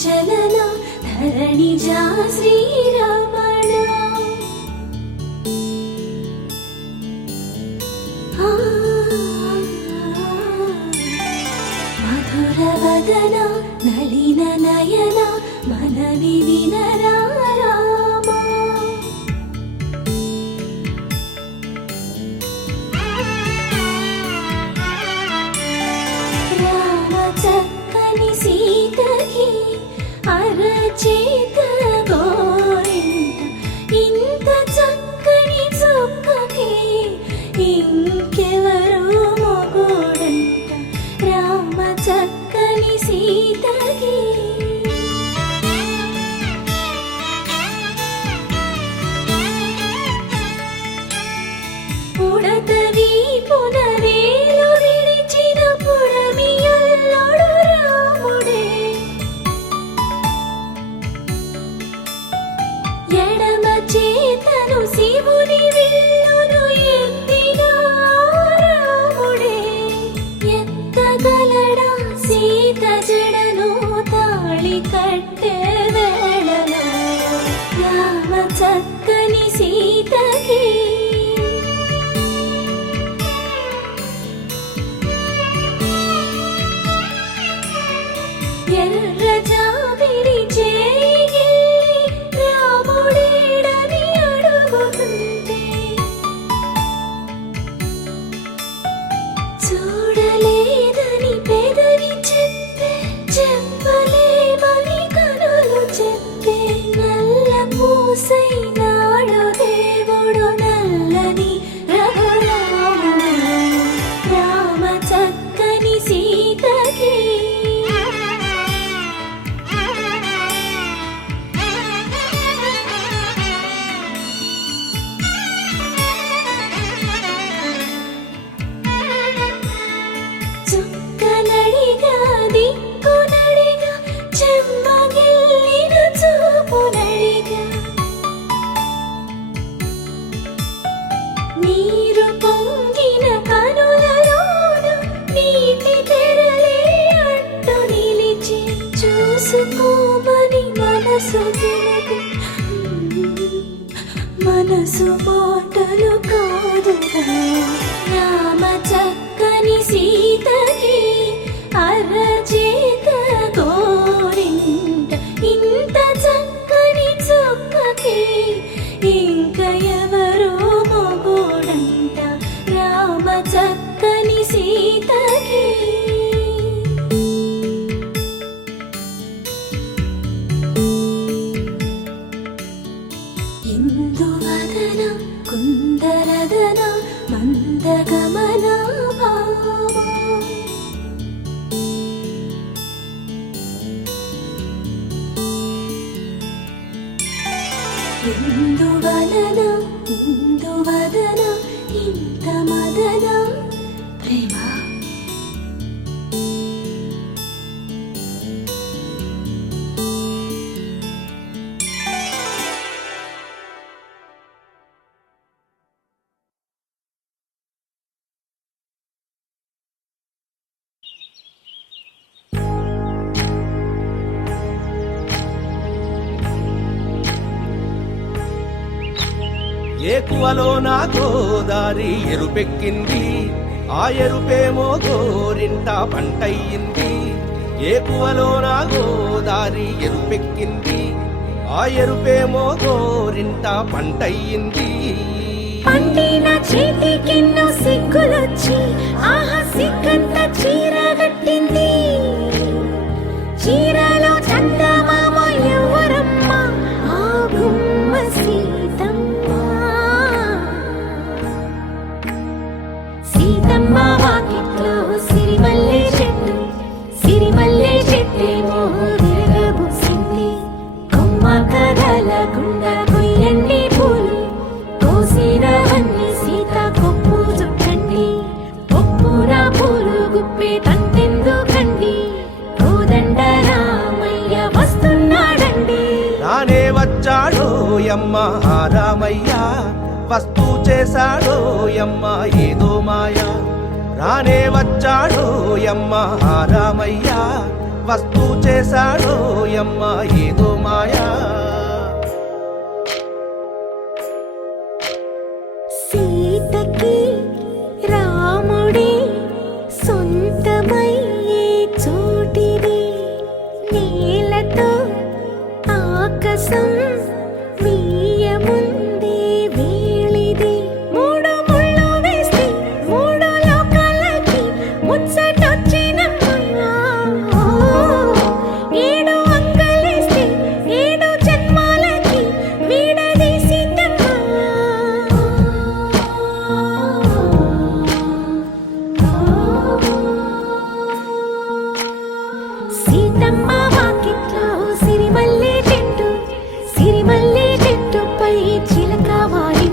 చలన ధరణిజా శ్రీరమణ మధుర వదన నళిన నయన మనవి వినరా అరచేత గోరింట ఇంత చక్కని చుక్కకి ఇంకెవరు మొగుడంట రామ చక్కని సీతకి ఉడతవి పునవేలు విడిచిన పుడమియల్లోడు రాముడే ఎడమ చేతను శివుని విల్లును ఎత్తిన రాముడే ఎత్తగలడా సీత జడను తాళి కట్టే వేళలో రామ చక్కని సీతకి ఎర్ర జాబిలి చేయి రాముడేడని అడుగుతుంటే చూడలేదని పెదవి చెప్పే చెప్పలేమని కనులు చెప్పే నల్ల పూసైనాడు దేవుడు నల్లని రఘురాముడు రామ చక్కని సీతకి చుక్కనడిగా దిక్కునడిగా చెమ్మగిల్లిన చూపునడిగా నీరు పొంగిన కనులలోన నీటి తెరలే అట్టు నిలిచి చూసుకోమని మనసు తెలుగు మనసు మాటలు కాదుగా రామ చక్కని సీతకి అరచేత గోరింట ఇంత చక్కని చుక్కకి ఇంక ఎవరు మొగుడంట రామ చక్కని సీతకి ఇందువదన కుందరదన మందగమన భామ ఇందువలన ఇందువదన ఇంత మదన ప్రేమ ఏకువలో నా గోదారి ఎరుపెక్కింది ఆ ఎరుపేమో గోరింట పంటయ్యింది ఏకువలో నా గోదారి ఎరుపెక్కింది ఆ ఎరుపేమో గోరింట పంటయ్యింది పండిన చేతికెన్నో సిగ్గులొచ్చి ఆహా సిగ్గంత చీర కట్టింది చీరలో చందమామ ఎవరమ్మ ఆ గుమ్మ సీతమ్మ సీతమ్మ వాకిట్లో సిరిమల్లె చెట్టేమో విరగబూసింది కొమ్మ కదలకుండా కొయ్యండి పూలు కోసినవన్నీ సీత కొప్పు చుట్టండి కొప్పున పూలు గుప్పే తంతెందుకండి కోదండ రామయ్య వస్తున్నాడండి రానే వచ్చాడో యమ్మ రామయ్య వస్తూ చేశాడో యమ్మ ఏదో మాయ రానే వచ్చాడో యమ్మ రామయ్య వస్తూ చేశాడో యమ్మ ఏదో మాయా. సీతకి రాముడే సొంతమయ్యే చోటిది, నేలతో ఆకాశం వీయముందే వేళిది. మూడు ముళ్ళు వేస్తే మూడు లోకాలకి ముచ్చటొచ్చినమ్మా. ఏడు అంగలేస్తే ఏడు జన్మాలకి వీడదీసిందమ్మా. సీతమ్మ వాకిట్లో సిరిమల్లె చెట్టు, సిరిమల్లె చెట్టుపై చిలక వాలి